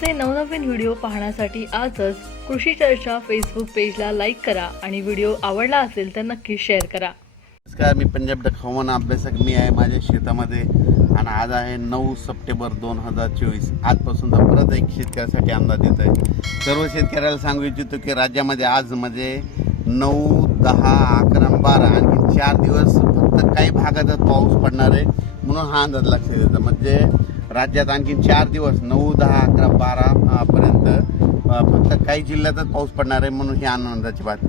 आमचे नवनवीन व्हिडिओ पाहण्यासाठी आजच कृषी चर्चा फेसबुक पेजला लाईक करा आणि व्हिडिओ आवडला असेल तर नक्की शेअर करा नमस्कार मी पंजाब डक हवामान अभ्यासक मी आहे माझ्या शेतामध्ये आणि आज आहे नऊ सप्टेंबर दोन हजार चोवीस आजपासून परत एक शेतकऱ्यासाठी अंदाज देत आहे सर्व शेतकऱ्याला सांगू इच्छितो की राज्यामध्ये म्हणजे नऊ दहा अकरा बारा आणि चार दिवस फक्त काही भागातच पाऊस पडणार आहे म्हणून हा अंदाज लक्षात येतो म्हणजे राज्यात आणखी चार दिवस नऊ दहा अकरा बारा पर्यंत फक्त काही जिल्ह्यातच पाऊस पडणार आहे म्हणून ही आनंदाची बात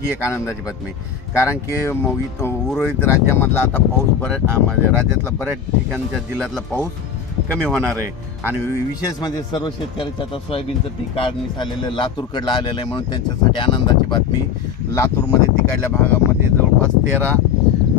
ही एक आनंदाची बातमी कारण की उर्वरित राज्यामधला आता पाऊस बऱ्याच म्हणजे राज्यातला बऱ्याच ठिकाणच्या जिल्ह्यातला पाऊस कमी होणार आहे आणि विशेष म्हणजे सर्व शेतकऱ्याच्या आता सोयाबीनचं पीक काढणीस आलेलं लातूरकडलं आलेलं आहे म्हणून त्यांच्यासाठी आनंदाची बातमी लातूरमध्ये तिकडल्या भागामध्ये जवळपास तेरा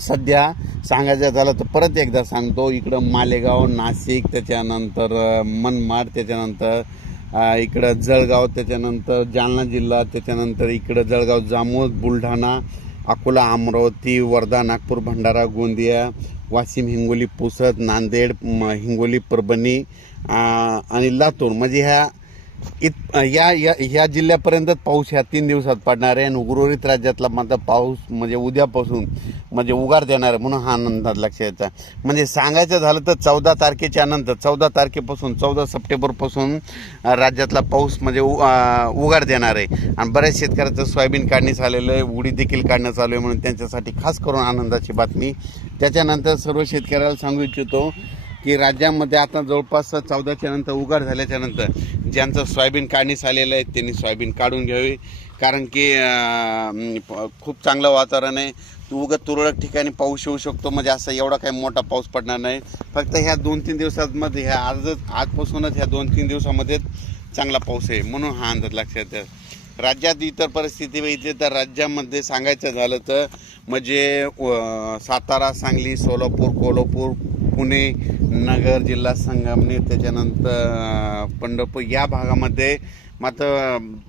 सध्या सांगायचं झालं तर परत एकदा सांगतो इकडं मालेगाव नाशिक त्याच्यानंतर मनमाड त्याच्यानंतर इकडं जळगाव त्याच्यानंतर जालना जिल्हा त्याच्यानंतर इकडं जळगाव जामोद बुलढाणा अकोला अमरावती वर्धा नागपूर भंडारा गोंदिया वाशिम हिंगोली पुसद नांदेड हिंगोली परभणी आणि लातूर म्हणजे ह्या इत या या ह्या जिल्ह्यापर्यंतच पाऊस ह्या तीन दिवसात पडणार आहे आणि उर्वरित राज्यातला मात्र पाऊस म्हणजे उद्यापासून म्हणजे उगार देणार आहे म्हणून हा आनंदात लक्ष यायचा म्हणजे सांगायचं झालं तर चौदा तारखेच्या नंतर चौदा तारखेपासून चौदा सप्टेंबरपासून राज्यातला पाऊस म्हणजे उगार देणार आहे आणि बऱ्याच शेतकऱ्याचं सोयाबीन काढणी झालेलं आहे उडी देखील काढणं चालू आहे म्हणून त्यांच्यासाठी खास करून आनंदाची बातमी त्याच्यानंतर सर्व शेतकऱ्याला सांगू इच्छितो की राज्यामध्ये आता जवळपास चौदाच्या नंतर उघड झाल्याच्या नंतर ज्यांचं सोयाबीन काढणीस आलेलं आहे त्यांनी सोयाबीन काढून घ्यावी कारण की खूप चांगलं वातावरण आहे उगत तुरळक ठिकाणी पाऊस येऊ शकतो म्हणजे असा एवढा काही मोठा पाऊस पडणार नाही फक्त ह्या दोन तीन दिवसांमध्ये ह्या आजच आजपासूनच ह्या दोन तीन दिवसामध्ये चांगला पाऊस आहे म्हणून हा अंदाज लक्षात द्या राज्यात इतर परिस्थिती बघितली तर राज्यामध्ये सांगायचं झालं तर म्हणजे सातारा सांगली सोलापूर कोल्हापूर पुणे नगर जिल्हा संगमनेर त्याच्यानंतर पंढरपूर या भागामध्ये मात्र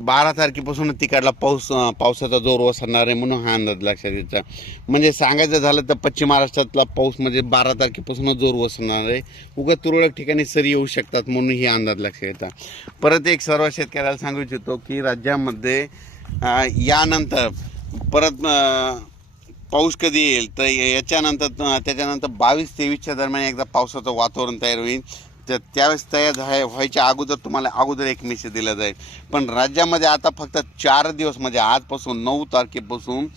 बारा तारखेपासून तिकडला पाऊस पावसाचा जोर ओसरणार आहे म्हणून हा अंदाज लक्षात घ्यायचा म्हणजे सांगायचं झालं तर पश्चिम महाराष्ट्रातला पाऊस म्हणजे बारा तारखेपासून जोर ओसरणार आहे उगा तुरळक ठिकाणी सरी येऊ शकतात म्हणून ही अंदाज लक्षात घ्यायचा परत एक सर्व शेतकऱ्याला सांगू इच्छितो की राज्यामध्ये यानंतर परत पाऊस कधी येईल तर याच्यानंतर त्याच्यानंतर बावीस तेवीसच्या दरम्यान एकदा पावसाचं वातावरण तयार होईल तर त्यावेळेस तयार झा व्हायच्या अगोदर तुम्हाला अगोदर एक मेसेज दिला जाईल पण राज्यामध्ये आता फक्त चार दिवस म्हणजे आजपासून नऊ तारखेपासून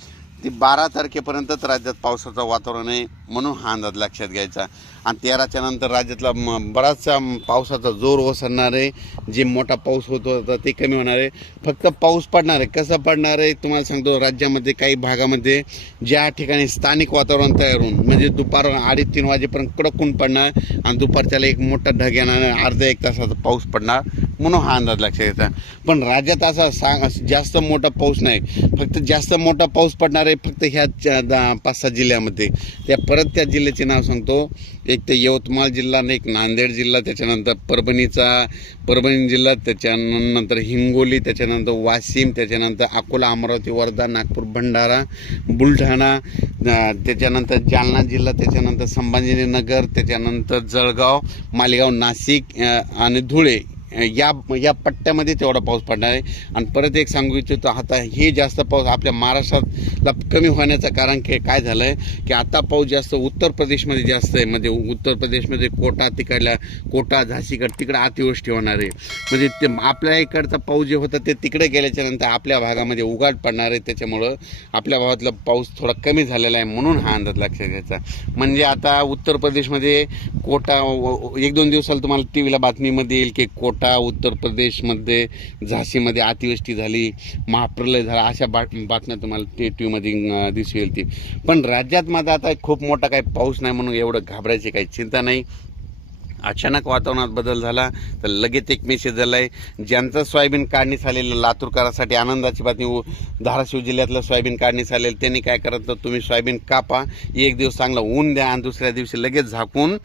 ते बारा तारखेपर्यंतच राज्यात पावसाचं वातावरण आहे म्हणून हा अंदाज लक्षात घ्यायचा आणि तेराच्या नंतर राज्यातला म बराचसा पावसाचा जोर ओसरणार आहे जे मोठा पाऊस होत होता ते कमी होणार आहे फक्त पाऊस पडणार आहे कसं पडणार आहे तुम्हाला सांगतो राज्यामध्ये काही भागामध्ये ज्या ठिकाणी स्थानिक वातावरण तयार होऊन म्हणजे दुपार अडीच तीन वाजेपर्यंत कडकून पडणार आणि दुपारच्याला एक मोठा ढग येणार अर्धा एक तासाचा पाऊस पडणार म्हणून हा अंदाज लक्षात घ्यायचा पण राज्यात असा सांग जास्त मोठा पाऊस नाही फक्त जास्त मोठा पाऊस पडणार आहे फक्त ह्या पाच सात जिल्ह्यामध्ये त्या परत त्या जिल्ह्याचे नाव सांगतो एक ते यवतमाळ जिल्हा आणि एक नांदेड जिल्हा त्याच्यानंतर परभणीचा परभणी जिल्हा त्याच्यानंतर हिंगोली त्याच्यानंतर वाशिम त्याच्यानंतर अकोला अमरावती वर्धा नागपूर भंडारा बुलढाणा त्याच्यानंतर जालना जिल्हा त्याच्यानंतर संभाजीनगर त्याच्यानंतर जळगाव मालेगाव नाशिक आणि धुळे या या पट्ट्यामध्ये तेवढा पाऊस पडणार आहे आणि परत एक सांगू इच्छितो आता हे जास्त पाऊस आपल्या महाराष्ट्रातला कमी होण्याचं कारण की काय झालं आहे की आता पाऊस जास्त उत्तर प्रदेशमध्ये जास्त आहे म्हणजे उत्तर प्रदेशमध्ये कोटा तिकडल्या कोटा झाशीकड तिकडं अतिवृष्टी होणार आहे म्हणजे ते आपल्या इकडचा पाऊस जे होता ते तिकडे गेल्याच्यानंतर आपल्या भागामध्ये उघाड पडणार आहे त्याच्यामुळं आपल्या भागातला पाऊस थोडा कमी झालेला आहे म्हणून हा अंदाज लक्षात घ्यायचा म्हणजे आता उत्तर प्रदेशमध्ये कोटा एक दोन दिवसाला तुम्हाला टी व्हीला बातमीमध्ये येईल की कोटा कोटा उत्तर प्रदेशमध्ये झाशीमध्ये अतिवृष्टी झाली महाप्रलय झाला अशा बात बातम्या तुम्हाला टी टी व्हीमध्ये दिसू ती पण राज्यात माझा आता खूप मोठा काही पाऊस नाही म्हणून एवढं घाबरायची काही चिंता नाही अचानक वातावरणात बदल झाला तर लगेच एक मेसेज झाला आहे ज्यांचं सोयाबीन काढणी झालेलं लातूरकारासाठी आनंदाची बातमी धाराशिव जिल्ह्यातलं सोयाबीन काढणी झालेलं त्यांनी काय करत तर तुम्ही सोयाबीन कापा एक दिवस चांगलं ऊन द्या आणि दुसऱ्या दिवशी लगेच झाकून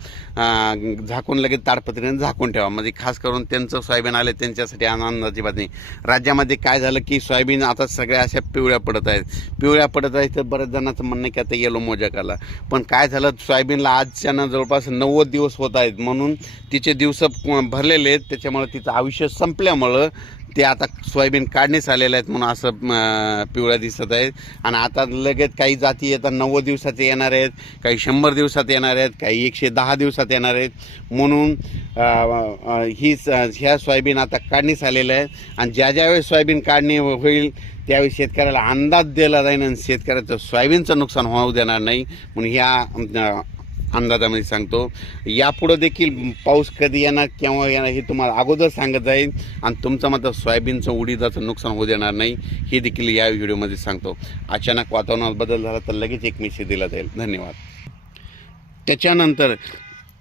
झाकून लगेच ताडपत्रीने झाकून ठेवा म्हणजे खास करून त्यांचं सोयाबीन आलं त्यांच्यासाठी आनंदाची बातमी राज्यामध्ये काय झालं की सोयाबीन आता सगळ्या अशा पिवळ्या पडत आहेत पिवळ्या पडत आहेत तर बऱ्याच जणांचं म्हणणं की आता येलो मोजा पण काय झालं सोयाबीनला आजच्या जवळपास नव्वद दिवस होत आहेत म्हणून म्हणून तिचे दिवस भरलेले आहेत त्याच्यामुळं तिचं आयुष्य संपल्यामुळं ते आता सोयाबीन काढणीस आलेले आहेत म्हणून असं पिवळ्या दिसत आहेत आणि आता लगेच काही जाती येतात नव्वद दिवसात येणार आहेत काही शंभर दिवसात येणार आहेत काही एकशे दहा दिवसात येणार आहेत म्हणून ही ह्या सोयाबीन आता काढणीस आलेल्या आहेत आणि ज्या ज्या वेळेस सोयाबीन काढणी हो-, होईल त्यावेळी शेतकऱ्याला अंदाज दिला जाईल आणि शेतकऱ्याचं सोयाबीनचं नुकसान होऊ देणार नाही म्हणून ह्या अंदाजामध्ये सांगतो यापुढं देखील पाऊस कधी येणार केव्हा येणार हे तुम्हाला अगोदर सांगत जाईल आणि तुमचं मात्र सोयाबीनचं उडीदाचं नुकसान होऊ देणार नाही हे देखील या व्हिडिओमध्ये सांगतो अचानक वातावरणात बदल झाला तर लगेच एक मेसेज दिला जाईल धन्यवाद त्याच्यानंतर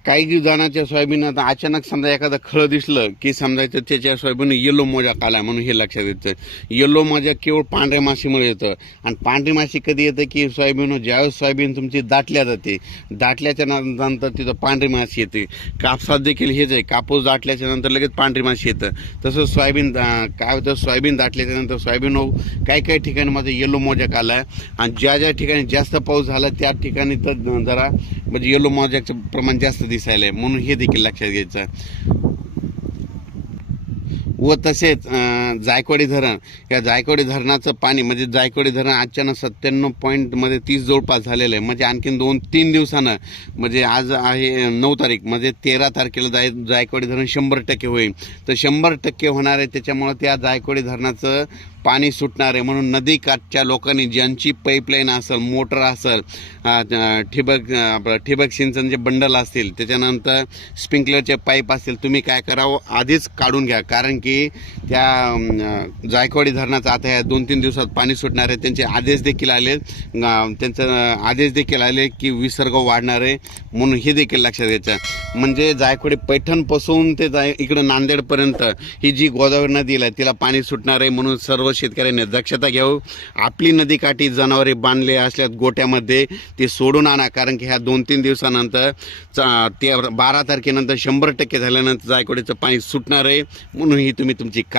काही जणांच्या सोयाबीन आता अचानक समजा एखादं खळं दिसलं की समजायचं त्याच्या सोयाबीन येलो मोजा आला म्हणून हे लक्षात येतं येलो मोजा केवळ पांढऱ्या माशीमुळे येतं आणि पांढरी माशी कधी येतं की सोयाबीन ज्यावेळेस सोयाबीन तुमची दाटल्या जाते दाटल्याच्या नंतर तिथं पांढरी माशी येते कापसात देखील हेच आहे कापूस दाटल्याच्या नंतर लगेच पांढरी माशी येतं तसं सोयाबीन काय होतं सोयाबीन दाटल्याच्या नंतर सोयाबीन हो- काही काही ठिकाणी माझं येलो मोजा आला आहे आणि ज्या ज्या ठिकाणी जास्त पाऊस झाला त्या ठिकाणी तर जरा म्हणजे येलो मोजाचं प्रमाण जास्त दिसायला आहे म्हणून हे देखील लक्षात घ्यायचं व तसेच जायकवाडी धरण या जायकवाडी धरणाचं पाणी म्हणजे जायकवाडी धरण आजच्यानं सत्त्याण्णव पॉईंटमध्ये तीस जवळपास झालेलं आहे म्हणजे आणखीन दोन तीन दिवसानं म्हणजे आज आहे नऊ तारीख म्हणजे तेरा तारखेला जाय जायकवाडी धरण शंभर टक्के होईल तर शंभर टक्के होणार आहे त्याच्यामुळं त्या जायकवाडी धरणाचं पाणी सुटणार आहे म्हणून नदीकाठच्या लोकांनी ज्यांची पाईपलाईन असेल मोटर असेल ठिबक ठिबक सिंचनचे बंडल असतील त्याच्यानंतर स्प्रिंकलरचे पाईप असतील तुम्ही काय करावं आधीच काढून घ्या कारण की त्या जायकवाडी धरणाचा आता ह्या दोन तीन दिवसात पाणी सुटणार आहे त्यांचे आदेश देखील आले त्यांचा आदेश देखील आले की विसर्ग वाढणार आहे म्हणून हे देखील लक्षात घ्यायचं म्हणजे जायकवाडी पैठणपासून ते जाय इकडं नांदेडपर्यंत ही जी गोदावरी नदीला तिला पाणी सुटणार आहे म्हणून सर्व शेतकऱ्यांनी दक्षता घेऊ आपली नदीकाठी जनावरे बांधले असल्यात गोट्यामध्ये ते सोडून आणा कारण की ह्या दोन तीन दिवसानंतर ते बारा तारखेनंतर शंभर टक्के झाल्यानंतर जायकवाडीचं पाणी सुटणार आहे म्हणून ही तुम्ही तुमची का